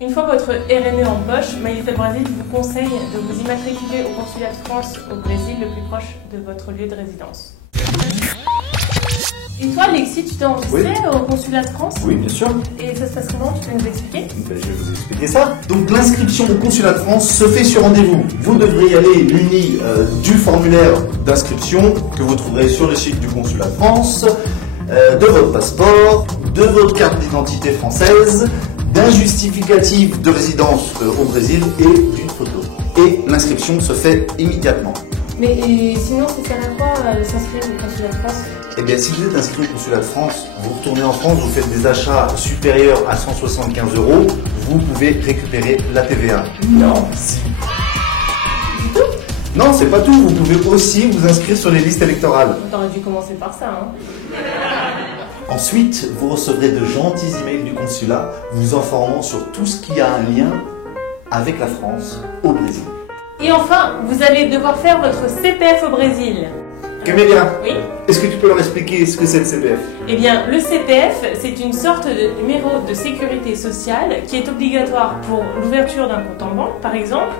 Une fois votre RNE en poche, Maïlita Brasil vous conseille de vous immatriculer au consulat de France au Brésil le plus proche de votre lieu de résidence. Et toi, Alexis, tu t'es enregistré au consulat de France? Oui, bien sûr. Et ça se passe comment? Tu peux nous expliquer? Je vais vous expliquer ça. Donc l'inscription au consulat de France se fait sur rendez-vous. Vous devrez y aller muni du formulaire d'inscription que vous trouverez sur le site du consulat de France, de votre passeport, de votre carte d'identité française, d'un justificatif de résidence au Brésil et d'une photo. Et l'inscription se fait immédiatement. Mais sinon, ça sert à quoi de s'inscrire au consulat de France? Eh bien, si vous êtes inscrit au consulat de France, vous retournez en France, vous faites des achats supérieurs à 175 €, vous pouvez récupérer la TVA. Non. Si. Du tout? Non, c'est pas tout. Vous pouvez aussi vous inscrire sur les listes électorales. T'aurais dû commencer par ça, hein. Ensuite, vous recevrez de gentils emails du consulat vous informant sur tout ce qui a un lien avec la France au Brésil. Et enfin, vous allez devoir faire votre CPF au Brésil. Camélia, Oui? est-ce que tu peux leur expliquer ce que c'est le CPF? Eh bien, le CPF, c'est une sorte de numéro de sécurité sociale qui est obligatoire pour l'ouverture d'un compte en banque, par exemple,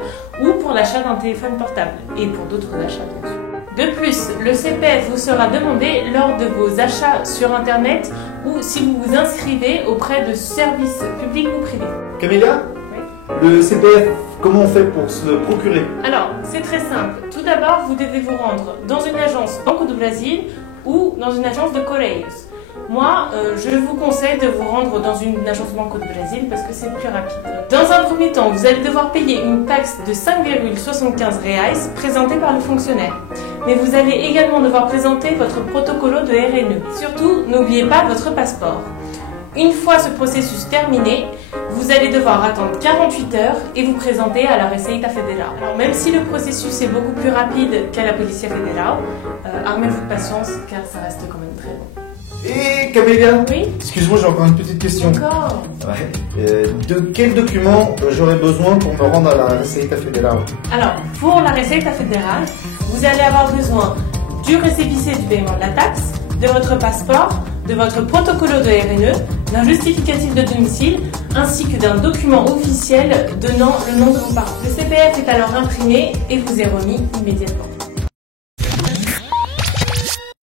ou pour l'achat d'un téléphone portable, et pour d'autres achats, bien sûr. De plus, le CPF vous sera demandé lors de vos achats sur Internet ou si vous vous inscrivez auprès de services publics ou privés. Camélia, Oui. le CPF, comment on fait pour se le procurer? Alors, c'est très simple. Tout d'abord, vous devez vous rendre dans une agence Banco do Brasil ou dans une agence de Correios. Moi, je vous conseille de vous rendre dans une agence Banco do Brasil parce que c'est plus rapide. Dans un premier temps, vous allez devoir payer une taxe de 5,75 reais présentée par le fonctionnaire. Mais vous allez également devoir présenter votre protocolo de RNE. Surtout, n'oubliez pas votre passeport. Une fois ce processus terminé, vous allez devoir attendre 48 heures et vous présenter à la Receita Federal. Alors même si le processus est beaucoup plus rapide qu'à la Policia Federal, armez-vous de patience car ça reste quand même très long. Et Camélia, Oui? excuse-moi, j'ai encore une petite question. Encore? De quel document j'aurais besoin pour me rendre à la Receita Federal? Alors, pour la Receita Federal, vous allez avoir besoin du récépissé du paiement de la taxe, de votre passeport, de votre protocolo de RNE, d'un justificatif de domicile, ainsi que d'un document officiel donnant le nom de vos parents. Le CPF est alors imprimé et vous est remis immédiatement.